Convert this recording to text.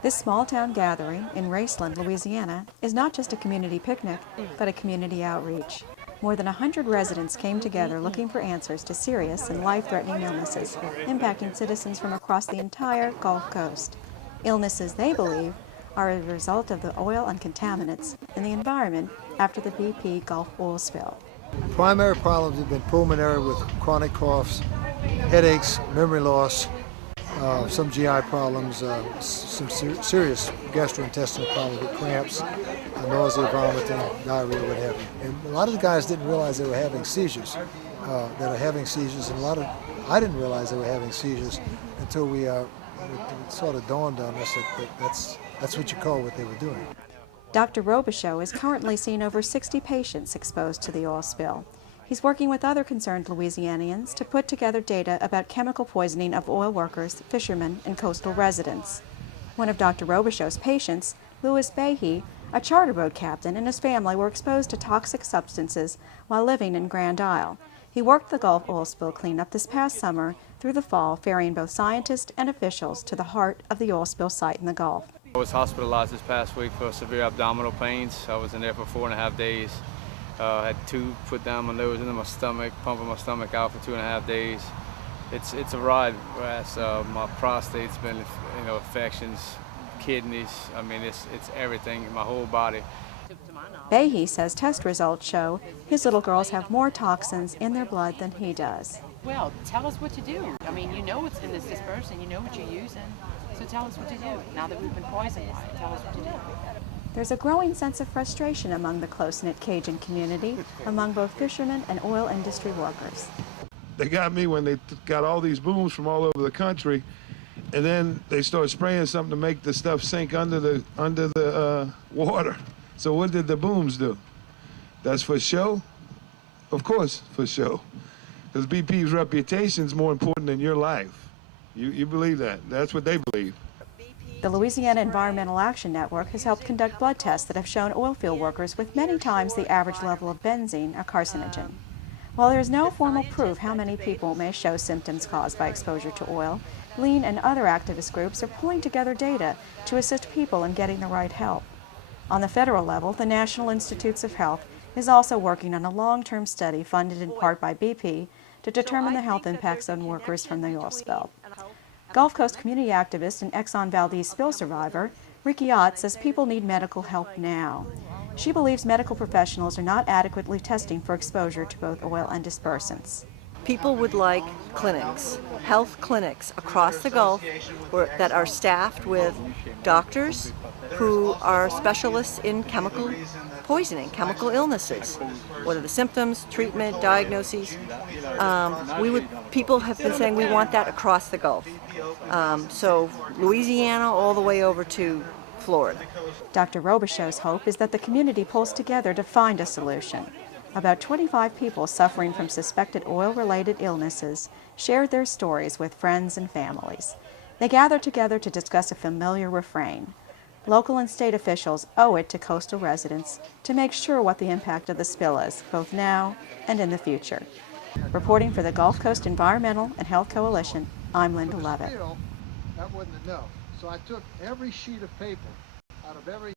This small-town gathering in Raceland, Louisiana, is not just a community picnic, but a community outreach. More than 100 residents came together looking for answers to serious and life-threatening illnesses impacting citizens from across the entire Gulf Coast. Illnesses, they believe, are a result of the oil and contaminants in the environment after the BP Gulf oil spill. Primary problems have been pulmonary with chronic coughs, headaches, memory loss, some GI problems, some serious gastrointestinal problems with cramps, nausea, vomiting, diarrhea, what have you. And a lot of the guys didn't realize they were having seizures, and I didn't realize they were having seizures until it sort of dawned on us that that's what you call what they were doing. Dr. Robichaux is currently seeing over 60 patients exposed to the oil spill. He's working with other concerned Louisianians to put together data about chemical poisoning of oil workers, fishermen, and coastal residents. One of Dr. Robichaux's patients, Louis Behe, a charter boat captain, and his family were exposed to toxic substances while living in Grand Isle. He worked the Gulf oil spill cleanup this past summer through the fall, ferrying both scientists and officials to the heart of the oil spill site in the Gulf. I was hospitalized this past week for severe abdominal pains. I was in there for 4.5 days. Had tube put down my nose into my stomach, pumping my stomach out for 2.5 days. It's a ride. Whereas my prostate's been, infections, kidneys. I mean, it's everything in my whole body. Behe says test results show his little girls have more toxins in their blood than he does. Well, tell us what to do. I mean, you know what's in this dispersant, you know what you're using, so tell us what to do. Now that we've been poisoned by it, tell us what to do. There's a growing sense of frustration among the close-knit Cajun community, among both fishermen and oil industry workers. They got me when they got all these booms from all over the country, and then they started spraying something to make the stuff sink under the water. So what did the booms do? That's for show? Of course, for show. Because BP's reputation is more important than your life. You believe that? That's what they believe. The Louisiana Environmental Action Network has helped conduct blood tests that have shown oil field workers with many times the average level of benzene a carcinogen. While there is no formal proof how many people may show symptoms caused by exposure to oil, LEAN and other activist groups are pulling together data to assist people in getting the right help. On the federal level, the National Institutes of Health is also working on a long-term study funded in part by BP to determine the health impacts on workers from the oil spill. Gulf Coast community activist and Exxon Valdez spill survivor, Ricky Ott, says people need medical help now. She believes medical professionals are not adequately testing for exposure to both oil and dispersants. People would like clinics, health clinics across the Gulf that are staffed with doctors who are specialists in chemical poisoning, chemical illnesses. What are the symptoms, treatment, diagnoses? People have been saying we want that across the Gulf. So Louisiana all the way over to Florida. Dr. Robichaux's hope is that the community pulls together to find a solution. About 25 people suffering from suspected oil-related illnesses shared their stories with friends and families. They gathered together to discuss a familiar refrain. Local and state officials owe it to coastal residents to make sure what the impact of the spill is, both now and in the future. Reporting for the Gulf Coast Environmental and Health Coalition, I'm Linda Levitt. That wasn't enough. So I took every sheet of paper out of every